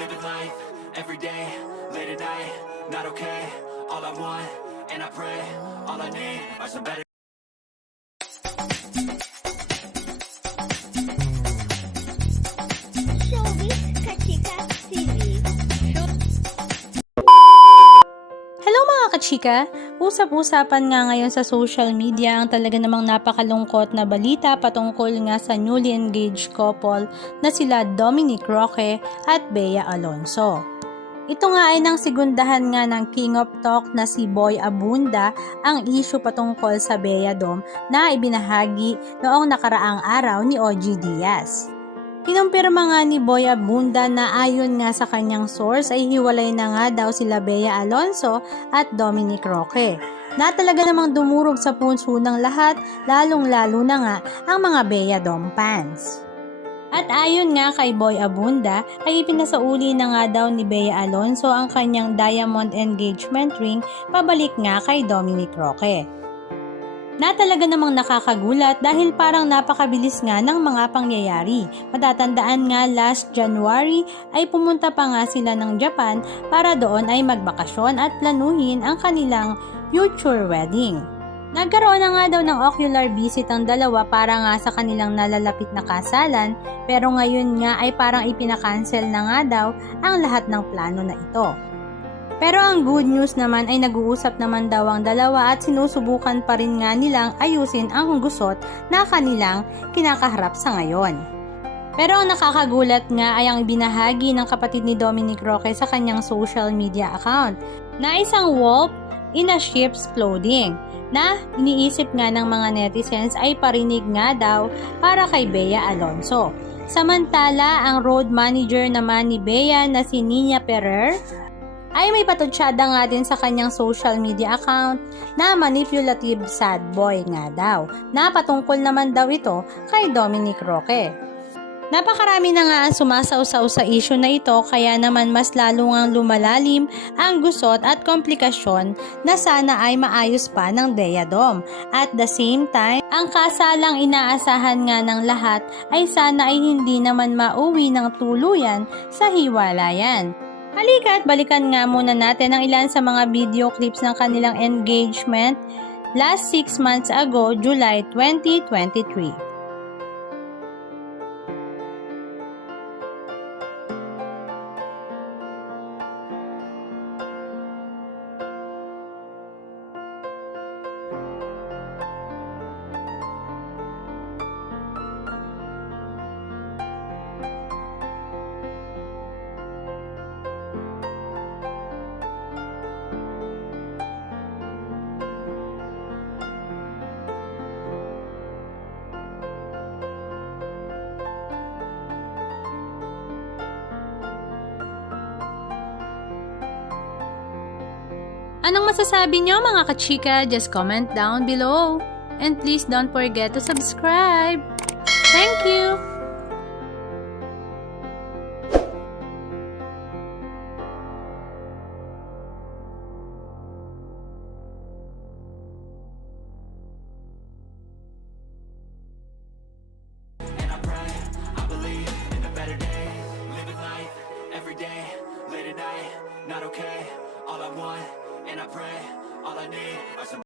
living life, everyday, late at night, not okay. All I want, and I pray, all I need are some better. Showbiz Kachika TV. Hello mga kachika! Usap-usapan nga ngayon sa social media ang talaga namang napakalungkot na balita patungkol nga sa newly engaged couple na sila Dominic Roque at Bea Alonzo. Ito nga ay nang segundahan nga ng King of Talk na si Boy Abunda ang issue patungkol sa Bea Dom na ibinahagi noong nakaraang araw ni OG Diaz. Kinumpirma nga ni Boy Abunda na ayon nga sa kanyang source ay hiwalay na nga daw sila Bea Alonzo at Dominic Roque, na talaga namang dumurog sa puso ng lahat, lalong-lalo na nga ang mga Bea Dom fans. At ayon nga kay Boy Abunda ay ipinasauli na nga daw ni Bea Alonzo ang kanyang diamond engagement ring pabalik nga kay Dominic Roque. Na talaga namang nakakagulat dahil parang napakabilis nga ng mga pangyayari. Matatandaan nga last January ay pumunta pa nga sila ng Japan para doon ay magbakasyon at planuhin ang kanilang future wedding. Nagkaroon na nga daw ng ocular visit ang dalawa para nga sa kanilang nalalapit na kasalan, pero ngayon nga ay parang ipinakancel na nga daw ang lahat ng plano na ito. Pero ang good news naman ay nag-uusap naman daw ang dalawa at sinusubukan pa rin nga nilang ayusin ang gusot na kanilang kinakaharap sa ngayon. Pero ang nakakagulat nga ay ang ibinahagi ng kapatid ni Dominic Roque sa kanyang social media account na isang wolf in a sheep's clothing na iniisip nga ng mga netizens ay parinig nga daw para kay Bea Alonzo. Samantala, ang road manager naman ni Bea na si Nina Ferrer ay may patutsyada nga din sa kanyang social media account na manipulative sad boy nga daw, na patungkol naman daw ito kay Dominic Roque. Napakarami na nga ang sumasawsaw sa issue na ito, kaya naman mas lalo ngang lumalalim ang gusot at komplikasyon na sana ay maayos pa ng Bea Dom. At the same time, ang kasalang inaasahan nga ng lahat ay sana ay hindi naman mauwi ng tuluyan sa hiwalayan. Halika at balikan nga muna natin ang ilan sa mga video clips ng kanilang engagement last 6 months ago, July 2023. Anong masasabi nyo mga kachika? Just comment down below. And please don't forget to subscribe. Thank you! And I pray, I believe in a better day, living life, everyday, late at night, not okay. All I want, and I pray, all I need are some